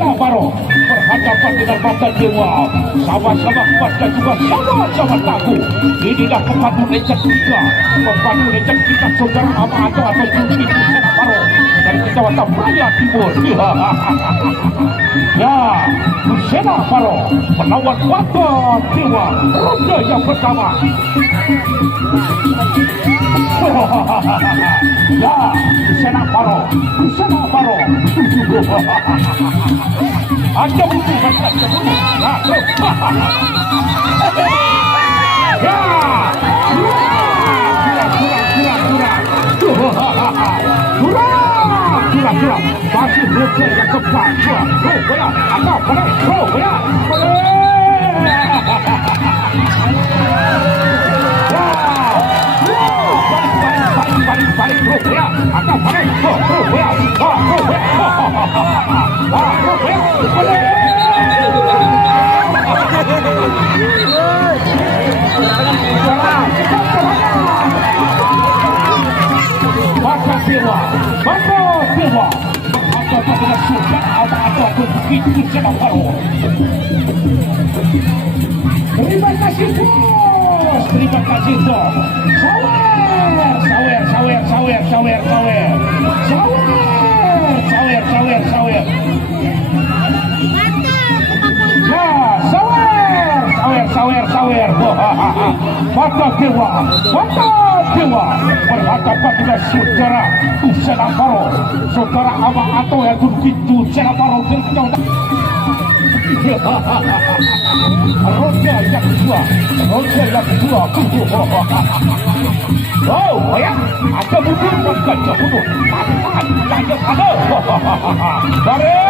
Busana Baro berhadapan dengan mata dewa, sama-sama kuat dan juga sama-sama tangguh. Inilah pemandu legend kita saudara Amato atau Junti Busana Baro dari Kecamatan Raya Timur. Ya, Busana Baro melawan mata dewa ronde yang pertama. Ya, Busana Baro ada butuh curang masih roda yang keempat. Roda atau balik roda balik roda atau balik mata dewa atau dengan surga atau begitu Busana Baro. Terima kasih bos, sawer. Mata dewa berhadapan dengan saudara Busana Baro, saudara Amato yang begitu Busana Baro roda yang kedua. Oh ya, ada butuh gajah butuh. Tahan, ada.